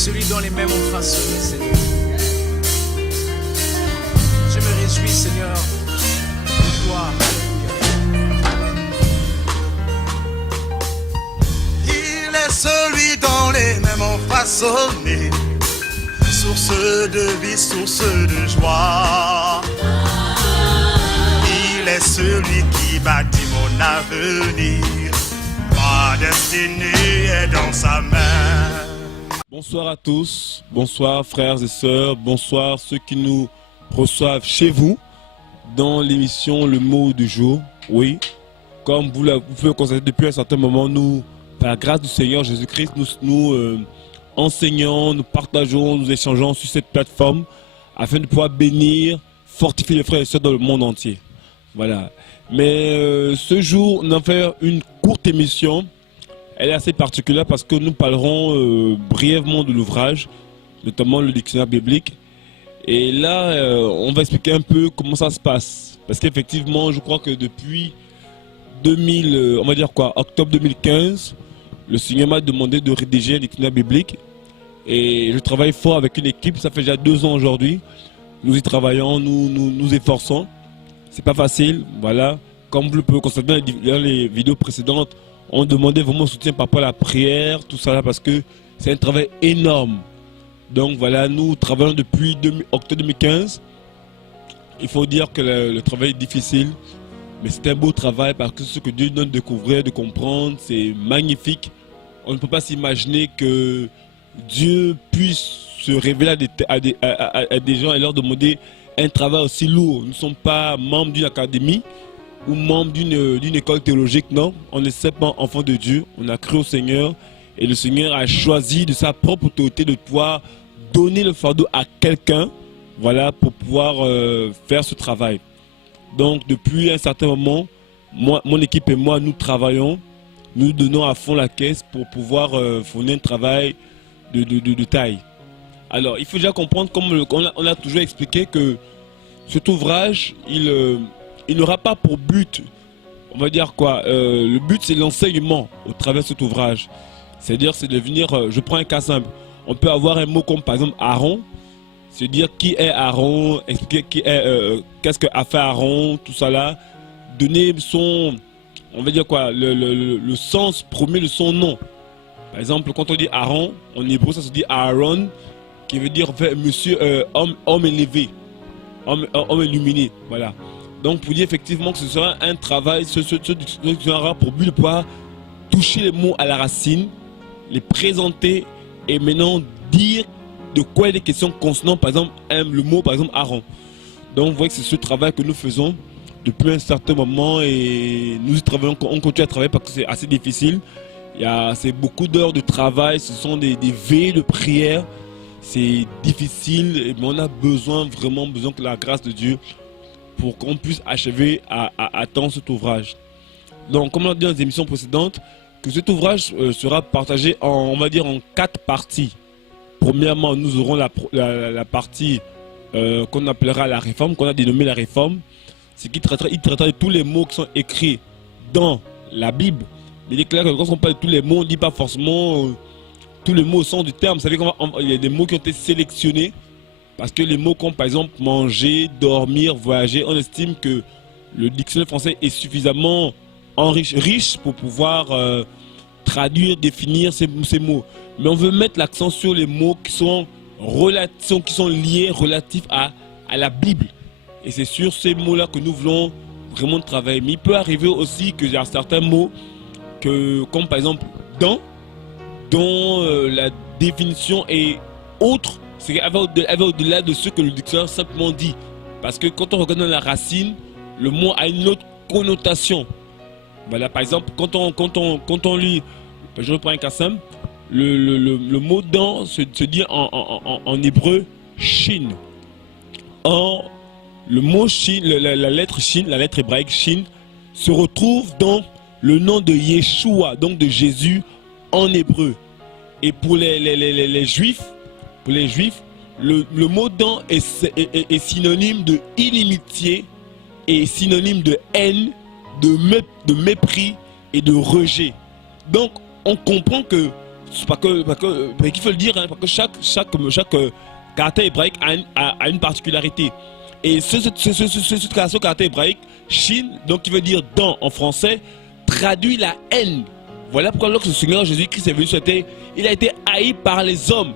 celui dont les mains m'ont façonné, Seigneur. Je me réjouis, Seigneur, de toi. Il est celui dont les mains m'ont façonné, source de vie, source de joie. Il est celui qui bâtit mon avenir, ma destinée est dans sa main. Bonsoir à tous, bonsoir frères et sœurs, bonsoir ceux qui nous reçoivent chez vous dans l'émission Le Mot du Jour. Oui, comme vous pouvez le constater depuis un certain moment, nous, par la grâce du Seigneur Jésus-Christ, nous enseignons, nous partageons, nous échangeons sur cette plateforme afin de pouvoir bénir, fortifier les frères et sœurs dans le monde entier. Voilà. Mais ce jour, on va faire une courte émission. Elle est assez particulière parce que nous parlerons brièvement de l'ouvrage, notamment le dictionnaire biblique. Et là, on va expliquer un peu comment ça se passe. Parce qu'effectivement, je crois que depuis octobre 2015, le Seigneur m'a demandé de rédiger un dictionnaire biblique. Et je travaille fort avec une équipe, ça fait déjà 2 ans aujourd'hui. Nous y travaillons, nous efforçons. C'est pas facile, voilà. Comme vous le pouvez constater dans les vidéos précédentes, on demandait vraiment soutien par rapport à la prière, tout ça là, parce que c'est un travail énorme. Donc voilà, nous travaillons depuis octobre 2015. Il faut dire que le travail est difficile, mais c'est un beau travail parce que ce que Dieu donne de découvrir, de comprendre, c'est magnifique. On ne peut pas s'imaginer que Dieu puisse se révéler à des gens et leur demander un travail aussi lourd. Nous ne sommes pas membres d'une académie ou membres d'une école théologique, non. On est simplement enfants de Dieu, on a cru au Seigneur et le Seigneur a choisi de sa propre autorité de pouvoir donner le fardeau à quelqu'un, voilà, pour pouvoir faire ce travail. Donc depuis un certain moment, mon équipe et moi, nous travaillons, nous donnons à fond la caisse pour pouvoir fournir un travail de taille. Alors il faut déjà comprendre, comme on a toujours expliqué, que cet ouvrage, il n'aura pas pour but, on va dire quoi, le but c'est l'enseignement au travers de cet ouvrage. C'est-à-dire, c'est de venir, je prends un cas simple, on peut avoir un mot comme par exemple Aaron, se dire qui est Aaron, expliquer qu'est-ce qu'a fait Aaron, tout ça là, donner son, on va dire quoi, le sens premier de son nom. Par exemple, quand on dit Aaron, en hébreu ça se dit Aaron, qui veut dire monsieur, homme élevé, homme illuminé, voilà. Donc pour dire effectivement que ce sera un travail, ce aura pour but de pouvoir toucher les mots à la racine, les présenter et maintenant dire de quoi il est question concernant par exemple le mot par exemple Aaron. Donc vous voyez que c'est ce travail que nous faisons depuis un certain moment et nous y travaillons, on continue à travailler parce que c'est assez difficile. C'est beaucoup d'heures de travail, ce sont des veillées de prière, c'est difficile mais on a vraiment besoin que la grâce de Dieu pour qu'on puisse achever à temps cet ouvrage. Donc, comme on l'a dit dans les émissions précédentes, que cet ouvrage sera partagé on va dire en 4 parties. Premièrement, nous aurons la partie qu'on appellera la réforme, qu'on a dénommée la réforme. C'est qu'il traitera de tous les mots qui sont écrits dans la Bible. Il est clair que quand on parle de tous les mots, on ne dit pas forcément tous les mots au sens du terme. Vous savez qu'il y a des mots qui ont été sélectionnés. Parce que les mots comme par exemple manger, dormir, voyager, on estime que le dictionnaire français est suffisamment riche pour pouvoir traduire, définir ces mots. Mais on veut mettre l'accent sur les mots qui sont liés, relatifs à la Bible. Et c'est sur ces mots-là que nous voulons vraiment travailler. Mais il peut arriver aussi qu'il y a certains mots, comme par exemple dont la définition est autre. C'est qu'elle va au-delà de ce que le dictionnaire simplement dit. Parce que quand on regarde dans la racine, le mot a une autre connotation. Voilà, par exemple, quand on lit, je reprends un cas simple, le mot dans se dit en hébreu shin. Or, le mot shin, la lettre shin, la lettre hébraïque shin, se retrouve dans le nom de Yeshua, donc de Jésus en hébreu. Et pour les Juifs, le mot dans est synonyme de inimitié et synonyme de haine, de mépris et de rejet. Donc on comprend que mais qu'il faut le dire, hein, parce que chaque caractère hébraïque a une particularité. Et ce caractère hébraïque, Shin, donc qui veut dire dans en français, traduit la haine. Voilà pourquoi lorsque le Seigneur Jésus-Christ est venu sur terre, il a été haï par les hommes.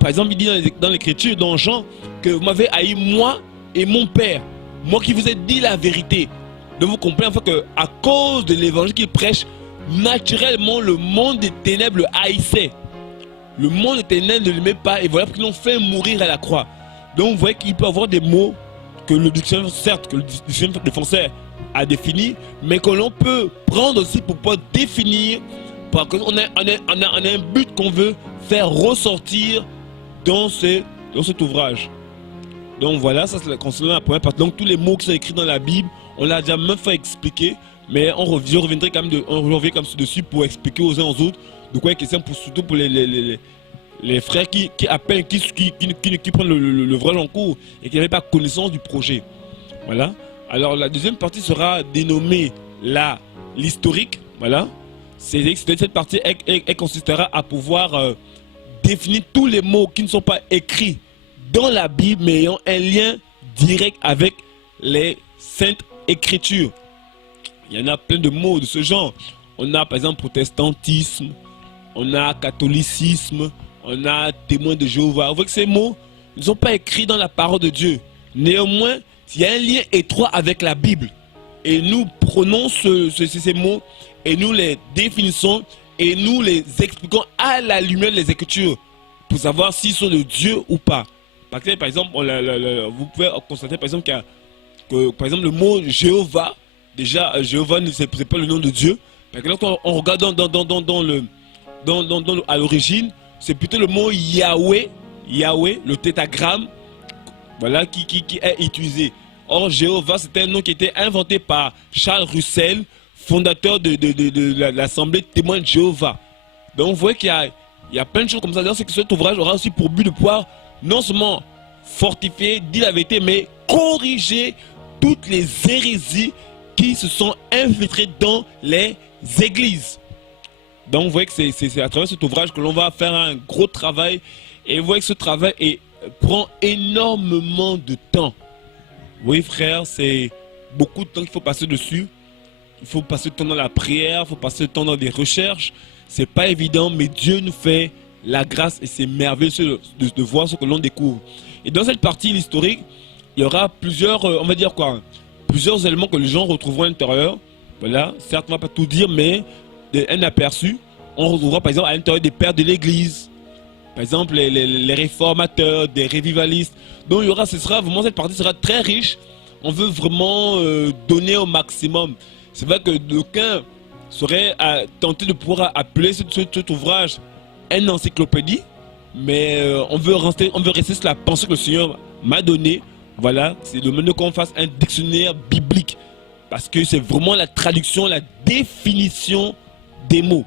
Par exemple, il dit dans l'écriture, dans Jean, que vous m'avez haï moi et mon Père. Moi qui vous ai dit la vérité. Donc vous comprenez en fait qu'à cause de l'évangile qu'il prêche, naturellement le monde des ténèbres le haïssait. Le monde des ténèbres ne l'aimait pas et voilà pourquoi ils l'ont fait mourir à la croix. Donc vous voyez qu'il peut y avoir des mots que le dictionnaire, certes, que le dictionnaire de français a défini, mais que l'on peut prendre aussi pour pouvoir définir, parce qu'on a un but qu'on veut faire ressortir dans cet ouvrage. Donc voilà, ça c'est concernant la première partie. Donc tous les mots qui sont écrits dans la Bible, on l'a déjà même fait expliquer, mais je reviendrai quand même dessus pour expliquer aux uns aux autres de quoi il est question, surtout pour les frères qui appellent, qui prennent l'ouvrage en cours et qui n'avaient pas connaissance du projet. Voilà. Alors la deuxième partie sera dénommée l'historique. Voilà. Cette partie elle consistera à pouvoir définir tous les mots qui ne sont pas écrits dans la Bible mais ayant un lien direct avec les saintes écritures. Il y en a plein de mots de ce genre. On a par exemple protestantisme, on a catholicisme, on a témoin de Jéhovah. Vous voyez que ces mots ne sont pas écrits dans la parole de Dieu. Néanmoins, il y a un lien étroit avec la Bible. Et nous prenons ces mots et nous les définissons et nous les expliquons à la lumière des Écritures pour savoir s'ils sont de Dieu ou pas. Parce que, par exemple, vous pouvez constater par exemple que par exemple, le mot Jéhovah, déjà Jéhovah c'est pas le nom de Dieu. Parce que lorsqu'on regarde à l'origine, c'est plutôt le mot Yahweh, le tétragramme, voilà, qui est utilisé. Or, Jéhovah, c'était un nom qui était inventé par Charles Russell, fondateur de l'Assemblée témoins de Jéhovah. Donc, vous voyez qu'il y a plein de choses comme ça. C'est que cet ouvrage aura aussi pour but de pouvoir non seulement fortifier, dire la vérité, mais corriger toutes les hérésies qui se sont infiltrées dans les églises. Donc vous voyez que c'est à travers cet ouvrage que l'on va faire un gros travail. Et vous voyez que ce travail prend énormément de temps. Oui frère, c'est beaucoup de temps qu'il faut passer dessus. Il faut passer du temps dans la prière, il faut passer du temps dans des recherches. C'est pas évident, mais Dieu nous fait la grâce et c'est merveilleux de voir ce que l'on découvre. Et dans cette partie historique, il y aura plusieurs, on va dire quoi, plusieurs éléments que les gens retrouveront à l'intérieur. Voilà, certes on ne va pas tout dire, mais un aperçu. On retrouvera par exemple à l'intérieur des pères de l'église, par exemple les réformateurs, des revivalistes. Donc il y aura, vraiment cette partie sera très riche. On veut vraiment donner au maximum. C'est vrai que d'aucuns seraient tentés de pouvoir appeler cet ouvrage une encyclopédie, mais on veut rester sur la pensée que le Seigneur m'a donnée. Voilà, c'est le moment qu'on fasse un dictionnaire biblique, parce que c'est vraiment la traduction, la définition des mots.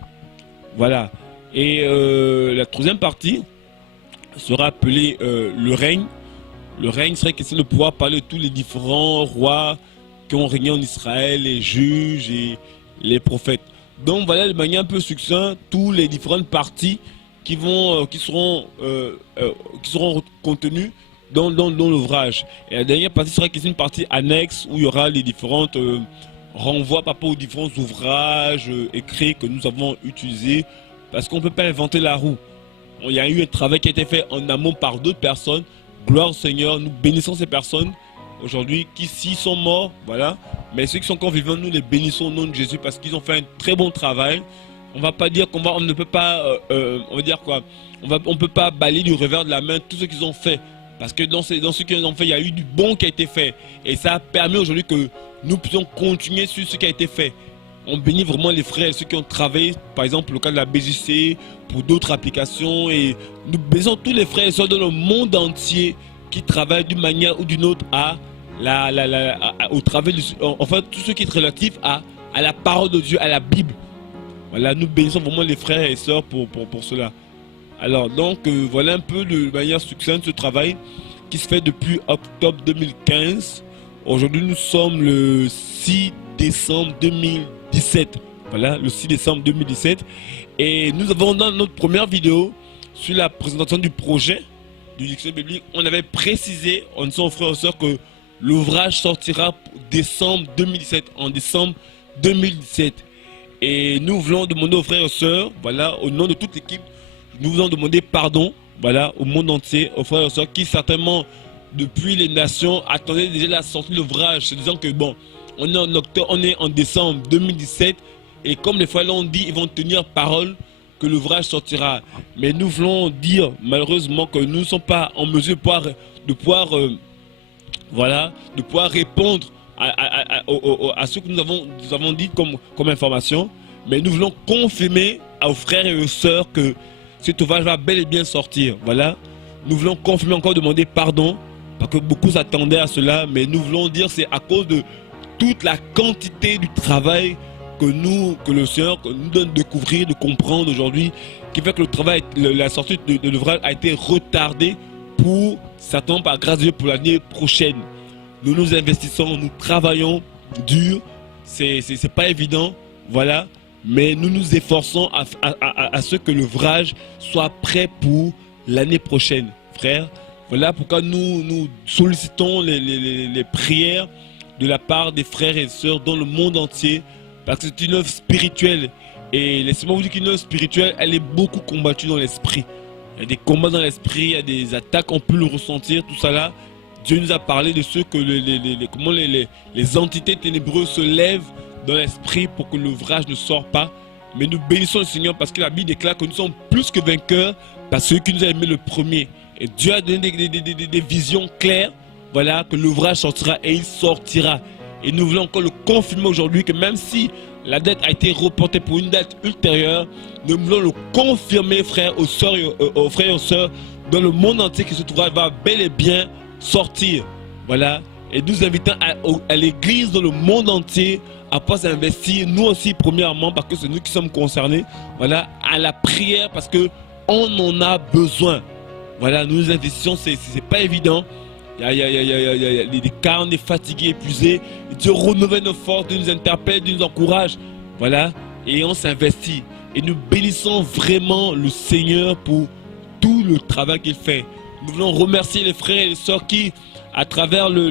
Voilà. Et la troisième partie sera appelée le règne. Le règne serait question de pouvoir parler de tous les différents rois qui ont régné en Israël, les juges et les prophètes. Donc voilà de manière un peu succincte tous les différentes parties qui seront contenues dans l'ouvrage. Et la dernière partie sera une partie annexe où il y aura les différentes renvoie par rapport aux différents ouvrages écrits que nous avons utilisés, parce qu'on ne peut pas inventer la roue. Il y a eu un travail qui a été fait en amont par d'autres personnes. Gloire au Seigneur, nous bénissons ces personnes aujourd'hui qui s'y sont morts, voilà. Mais ceux qui sont encore vivants, nous les bénissons au nom de Jésus parce qu'ils ont fait un très bon travail. On va pas dire on ne peut pas, on va dire quoi, on peut pas balayer du revers de la main tout ce qu'ils ont fait. Parce que dans ce qu'ils ont fait, il y a eu du bon qui a été fait. Et ça a permis aujourd'hui que nous puissions continuer sur ce qui a été fait. On bénit vraiment les frères, ceux qui ont travaillé, par exemple, le cas de la BJC, pour d'autres applications. Et nous bénissons tous les frères et sœurs dans le monde entier qui travaillent d'une manière ou d'une autre au travail, enfin, tout ce qui est relatif à la parole de Dieu, à la Bible. Voilà, nous bénissons vraiment les frères et sœurs pour cela. Alors, donc, voilà un peu de manière succincte ce travail qui se fait depuis octobre 2015. Aujourd'hui, nous sommes le 6 décembre 2017. Voilà, le 6 décembre 2017. Et nous avons dans notre première vidéo sur la présentation du projet du dictionnaire biblique, on avait précisé, en disant aux frères et sœurs, que l'ouvrage sortira décembre 2017, en décembre 2017. Et nous voulons demander aux frères et sœurs, voilà, au nom de toute l'équipe, nous voulons demander pardon, voilà, au monde entier, aux frères et sœurs qui certainement, depuis les nations, attendaient déjà la sortie de l'ouvrage, se disant que bon, on est en octobre, on est en décembre 2017, et comme les frères l'ont dit, ils vont tenir parole que l'ouvrage sortira. Mais nous voulons dire malheureusement que nous ne sommes pas en mesure de pouvoir répondre à ce que nous avons dit comme information. Mais nous voulons confirmer aux frères et aux sœurs que cet ouvrage va bel et bien sortir. Voilà. Nous voulons confirmer, encore demander pardon, parce que beaucoup s'attendaient à cela, mais nous voulons dire que c'est à cause de toute la quantité du travail que le Seigneur nous donne de découvrir, de comprendre aujourd'hui, qui fait que le travail, la sortie de l'ouvrage a été retardée pour, certainement par grâce de Dieu, pour l'année prochaine. Nous nous investissons, nous travaillons dur, c'est pas évident, voilà, mais nous nous efforçons à ce que l'ouvrage soit prêt pour l'année prochaine, frère. Voilà pourquoi nous sollicitons les prières de la part des frères et sœurs dans le monde entier, parce que c'est une œuvre spirituelle. Et laissez-moi vous dire qu'une œuvre spirituelle, elle est beaucoup combattue dans l'esprit. Il y a des combats dans l'esprit, il y a des attaques, on peut le ressentir, tout ça là. Dieu nous a parlé de ce que comment les entités ténébreuses se lèvent dans l'esprit pour que l'ouvrage ne sorte pas. Mais nous bénissons le Seigneur parce que la Bible déclare que nous sommes plus que vainqueurs par celui qui nous a aimé le premier. Et Dieu a donné des visions claires, voilà, que l'ouvrage sortira et il sortira. Et nous voulons encore le confirmer aujourd'hui que même si la dette a été reportée pour une date ultérieure, nous voulons le confirmer, frères aux sœurs dans le monde entier que ce ouvrage va bel et bien sortir. Voilà. Et nous invitons à l'église dans le monde entier à pouvoir s'investir, nous aussi premièrement, parce que c'est nous qui sommes concernés, voilà, à la prière, parce que on en a besoin. Voilà, nous investissons, c'est pas évident. Il y a des cas, on est fatigué, épuisé. Dieu renouvelle nos forces, Dieu nous interpelle, Dieu nous encourage. Voilà, et on s'investit. Et nous bénissons vraiment le Seigneur pour tout le travail qu'il fait. Nous voulons remercier les frères et les sœurs qui, à travers nos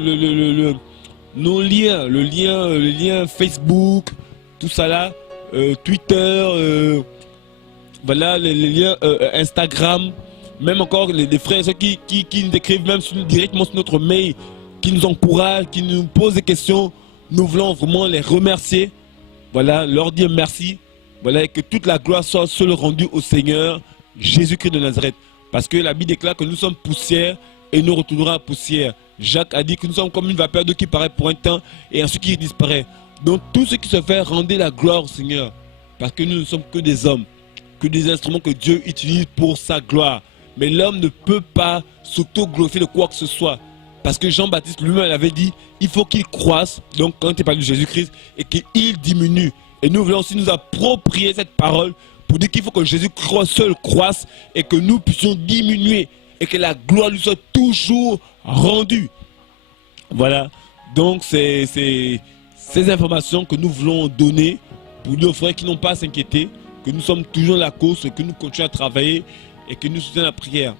liens, le lien Facebook, tout ça là, Twitter, voilà, les liens Instagram, même encore des frères et sœurs qui nous écrivent même directement sur notre mail, qui nous encouragent, qui nous posent des questions. Nous voulons vraiment les remercier, voilà, leur dire merci, voilà, et que toute la gloire soit seule rendue au Seigneur Jésus-Christ de Nazareth. Parce que la Bible déclare que nous sommes poussière et nous retournerons à poussière. Jacques a dit que nous sommes comme une vapeur d'eau qui paraît pour un temps et ensuite qui disparaît. Donc tout ce qui se fait, rendez la gloire au Seigneur. Parce que nous ne sommes que des hommes, que des instruments que Dieu utilise pour sa gloire. Mais l'homme ne peut pas s'auto-glorifier de quoi que ce soit. Parce que Jean-Baptiste lui-même avait dit, il faut qu'il croisse, donc quand il parle de Jésus-Christ, et qu'il diminue. Et nous voulons aussi nous approprier cette parole pour dire qu'il faut que Jésus seul croisse et que nous puissions diminuer et que la gloire lui soit toujours rendue. Voilà, donc c'est ces informations que nous voulons donner pour nos frères qui n'ont pas à s'inquiéter, que nous sommes toujours la course, que nous continuons à travailler et que nous soutenons la prière.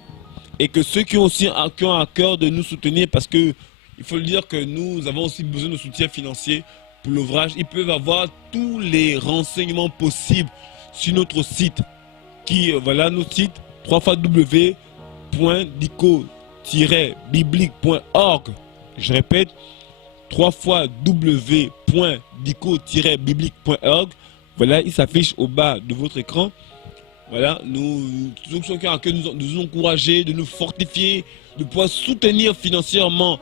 Et que ceux qui ont à cœur de nous soutenir, parce que il faut le dire que nous avons aussi besoin de soutien financier pour l'ouvrage, ils peuvent avoir tous les renseignements possibles sur notre site, qui, voilà, notre site www.dico-biblique.org. Je répète, www.dico-biblique.org. Voilà, il s'affiche au bas de votre écran. Voilà, nous sommes à cœur de nous encourager, de nous fortifier, de pouvoir soutenir financièrement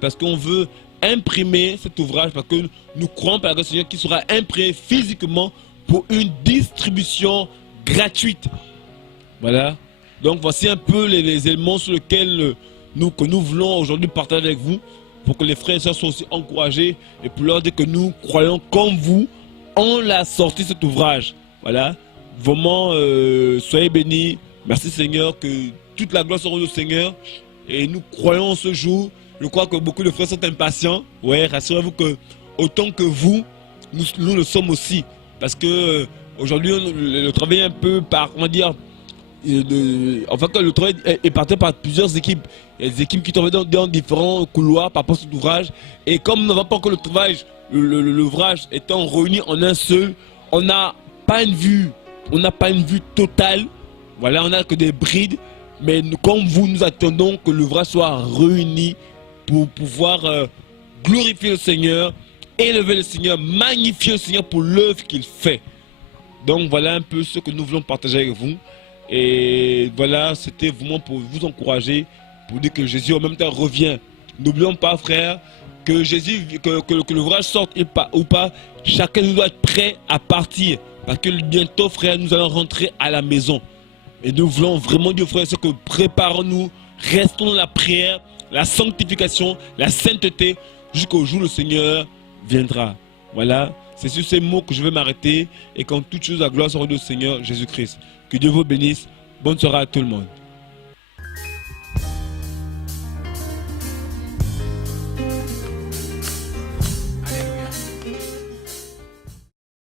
parce qu'on veut imprimer cet ouvrage, parce que nous croyons par le Seigneur qu'il sera imprimé physiquement pour une distribution gratuite. Voilà, donc voici un peu les éléments sur lesquels nous voulons aujourd'hui partager avec vous, pour que les frères et sœurs soient aussi encouragés et pour leur dire que nous croyons comme vous en la sortie de cet ouvrage. Voilà, vraiment soyez bénis, merci Seigneur, que toute la gloire soit rendue au Seigneur et nous croyons en ce jour. Je crois que beaucoup de frères sont impatients. Ouais, rassurez-vous que autant que vous, nous le sommes aussi. parce que aujourd'hui le travail est un peu par, on va dire, enfin que le travail est parti par plusieurs équipes. Il y a des équipes qui travaillent dans différents couloirs par rapport à cet ouvrage. Et comme nous n'avons pas encore le travail, l'ouvrage étant réuni en un seul, on n'a pas une vue, totale. Voilà, on n'a que des brides. Mais comme vous, nous attendons que l'ouvrage soit réuni pour pouvoir glorifier le Seigneur, élever le Seigneur, magnifier le Seigneur pour l'œuvre qu'il fait. Donc voilà un peu ce que nous voulons partager avec vous. Et voilà, c'était vraiment pour vous encourager, pour dire que Jésus en même temps revient. N'oublions pas, frère, que Jésus, que l'ouvrage sorte ou pas, chacun doit être prêt à partir. Parce que bientôt, frère, nous allons rentrer à la maison. Et nous voulons vraiment dire, frère, c'est que préparons-nous, restons dans la prière, la sanctification, la sainteté, jusqu'au jour où le Seigneur viendra. Voilà, c'est sur ces mots que je vais m'arrêter. Et qu'en toute chose, la gloire soit au Seigneur Jésus-Christ. Que Dieu vous bénisse. Bonne soirée à tout le monde.